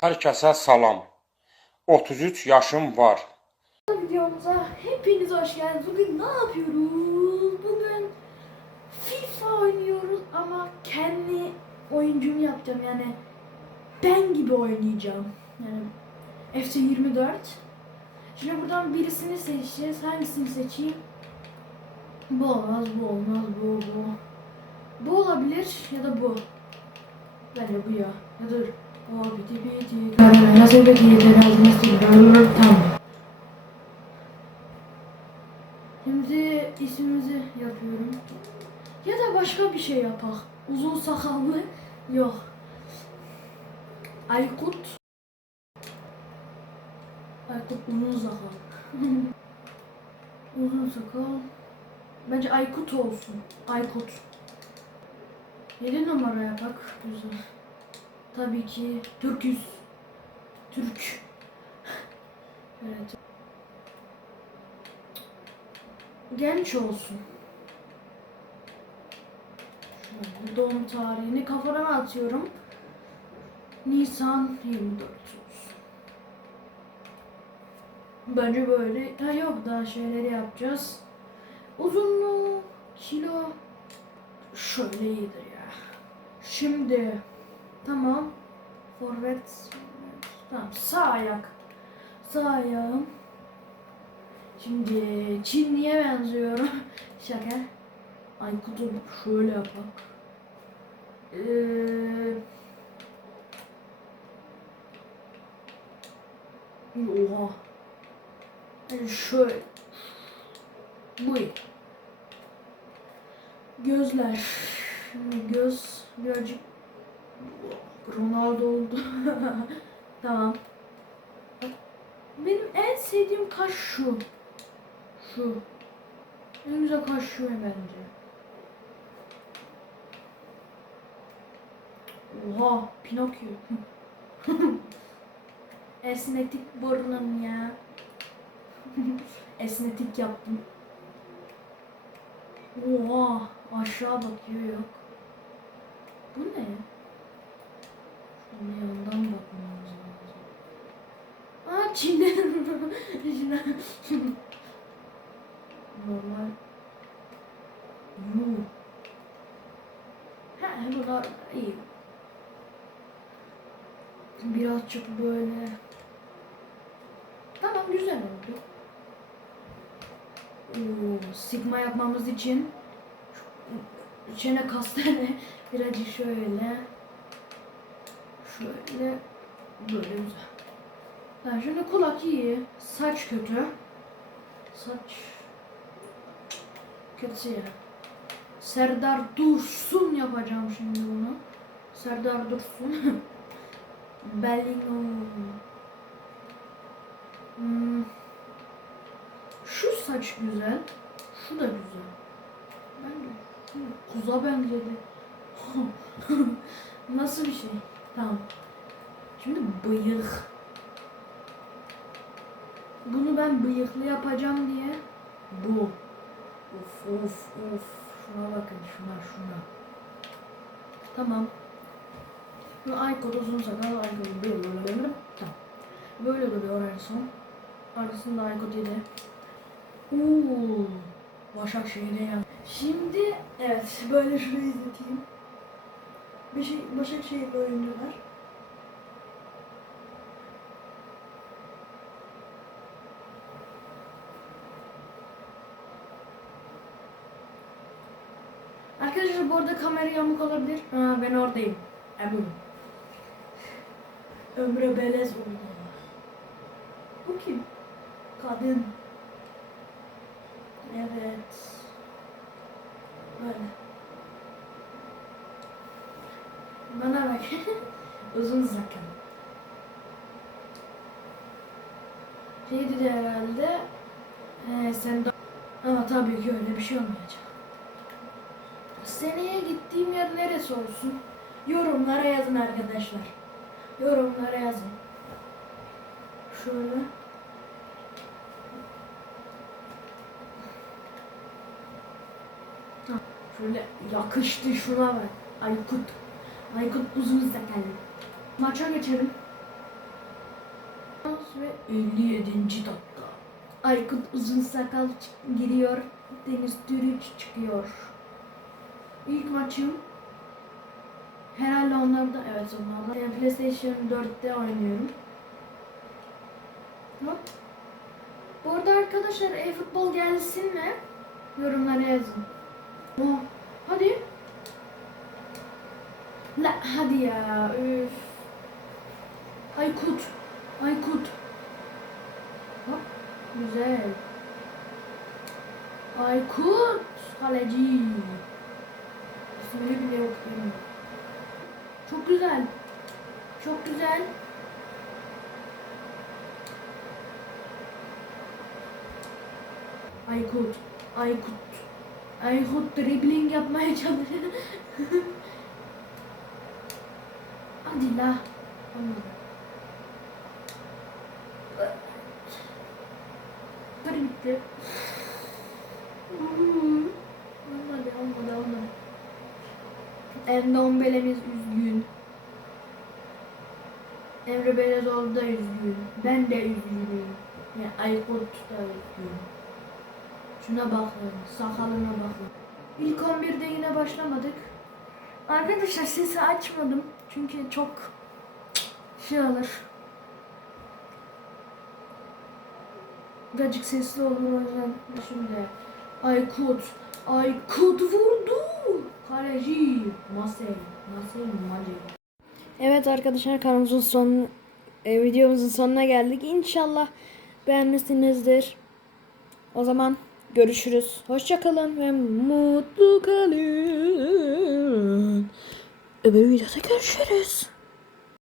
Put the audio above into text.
Herkese salam. 33 yaşım var. Videomuza hepiniz hoş geldiniz. Bugün ne yapıyoruz? Bugün FIFA oynuyoruz ama kendi oyuncumu yapacağım yani ben gibi oynayacağım. Yani FC 24. Şimdi buradan birisini seçeceğiz. Hangisini seçeyim? Bu olmaz, bu olmaz, bu, bu. Bu olabilir ya da bu. Bence bu ya. Ya dur. O biti. Şimdi ismimizi yapıyorum. Ya da başka bir şey yapak. Uzun sakallı yok. Aykut. Aykut uzun sakal. uzun sakal. Bence Aykut olsun. Aykut. 7 numara yapak. Güzel. Tabii ki Türküz. Türk. evet. genç olsun. Şöyle doğum tarihini kafama atıyorum. Nisan 24 olsun. Bence böyle. Ha yok daha şeyleri yapacağız. Uzunluğu, kilo şöyle iyidir ya. Şimdi tamam. Forvet tamam sağ ayak. Sağ ayağım Şimdi Çinli'ye benziyorum. Şaka. Aykut'u şöyle yapak. Ee, oha. Yani şöyle. Bu. Gözler. Şimdi göz birazcık Ronaldo oldu. tamam. Benim en sevdiğim kaş şu. Şu. En güzel kaş şu bence. Oha, Pinokyo. Esnetik burnum ya. Esnetik yaptım. Oha, aşağı bakıyor yok. Bu ne? Şunun yanından bakmamız lazım. Aa Çin'de. Normal. Yuh. Ha bunlar iyi. Birazcık böyle. Tamam güzel oldu. Oo, sigma yapmamız için içine kastane birazcık şöyle şöyle böyle güzel. Ha, şimdi kulak iyi, saç kötü. Saç kötü ya. Serdar Dursun yapacağım şimdi bunu. Serdar Dursun. Bellingham. Hmm. Şu saç güzel. Şu da güzel. Ben de kuza benzedi. Nasıl bir şey? Tamam. Şimdi bıyık. Bunu ben bıyıklı yapacağım diye bu. Uf uf uf. Şuna bakın şuna şuna. Tamam. Bu Aykut uzun sakal Aykut böyle böyle. Tamam. Böyle duruyor en son. Arasında Aykut yedi. Uuu. Başakşehir'e ya. Şimdi evet böyle şurayı izleteyim. Başakşehir'de oyuncular. Arkadaşlar bu arada kamera yamuk olabilir. Ha, ben oradayım. Emin. Ömre Belez oldu. Bu kim? Kadın. Evet. Böyle. Bana bak. Uzun sakal. Şeydi de herhalde. He, sen de... Ama tabii ki öyle bir şey olmayacak. Seneye gittiğim yer neresi olsun? Yorumlara yazın arkadaşlar. Yorumlara yazın. Şöyle. Şöyle yakıştı şuna bak. Aykut. Aykut uzun sakallı. Maça geçelim. ve 57. dakika. Aykut uzun sakal giriyor. Deniz Türüç çıkıyor. İlk maçım herhalde onlarda evet onlarda. Yani PlayStation 4'te oynuyorum. Hop. Bu arada arkadaşlar e-futbol gelsin mi? Yorumlara yazın. Oh, hadi. La hadi ya. Üf. Aykut. Aykut. Hop. Güzel. Aykut. Kaleci. İsmini bile benim. Çok güzel. Çok güzel. Aykut. Aykut. Aykut dribbling yapmaya çalışıyor. Hadi la. Hadi bitti. Olmadı, olmadı, olmadı. Endon Belemiz üzgün. Emre Belezoğlu da üzgün. Ben de üzgünüm. Yani Aykut da üzgün. Şuna bakın, sakalına bakın. İlk 11'de yine başlamadık. Arkadaşlar sesi açmadım. Çünkü çok şey olur. Birazcık sesli olur o yüzden şimdi. Aykut. Aykut vurdu. Kaleci. Masey. Masey Mali. Evet arkadaşlar kanalımızın son e, videomuzun sonuna geldik. İnşallah beğenmişsinizdir. O zaman görüşürüz. Hoşçakalın ve mutlu kalın. Öbür videoda görüşürüz.